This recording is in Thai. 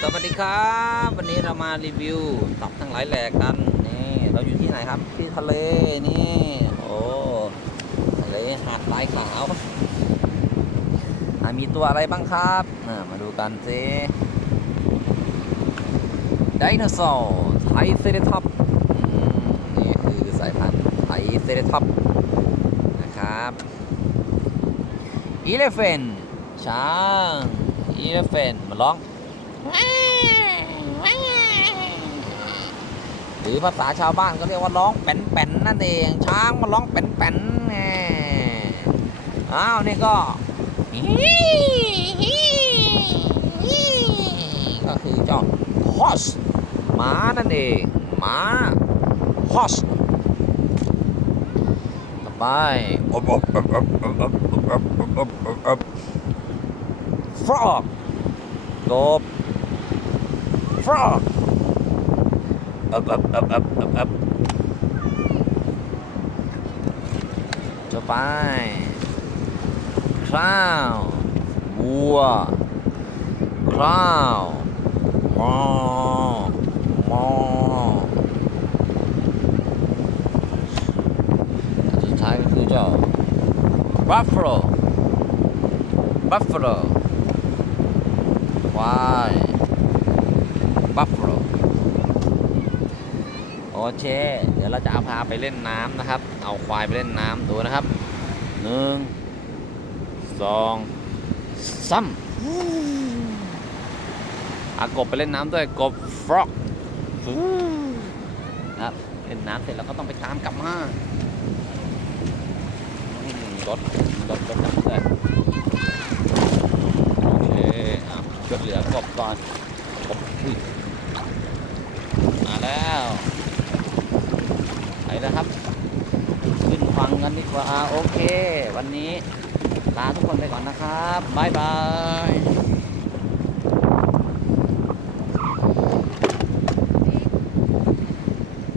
สวัสดีครับ วันนี้เรามารีวิวตับทั้งหลายแหล่กันนี่เราอยู่ที่ไหนครับ ที่ทะเลนี่โอ้ทะเลหาดทรายขาวมีตัวอะไรบ้างครับมาดูกันสิไดโนเสาร์ไทเซราทอปนี่คือสายพันธุ์ไทเซราทอปนะครับอีเลฟเฟนช้างอีเลฟเฟนมาร้อง หรือภาษาชาวบ้านก็เรียกว่าร้องแป่นๆนั่นเองช้างมาร้องแป่นๆแน่อ้าวนี่ก็ก็คือเจ้า horse ม้านั่นเองม้า horse ต่อไป frog กบ frog up up up up up up ต่อไป crow วัว crow มอมออันสุดท้ายก็คือเจ้า buffalo buffalo ควาย buffalo โอเค เดี๋ยวเราจะเอาพาไปเล่นน้ำนะครับ เอาควายไปเล่นน้ำดูนะครับหนึ่งสองสามอากบไปเล่นน้ำด้วยกบฟรอกครับเล่นน้ำเสร็จแล้วก็ต้องไปตามกลับมารถรถรถกลับด้วยโอเคอะช่วยเหลือกบก่อนกบอุ๊ยมาแล้ว นะครับ ขึ้นฟังกันดีกว่าโอเค วันนี้ลาทุกคนไปก่อนนะครับ บ๊ายบาย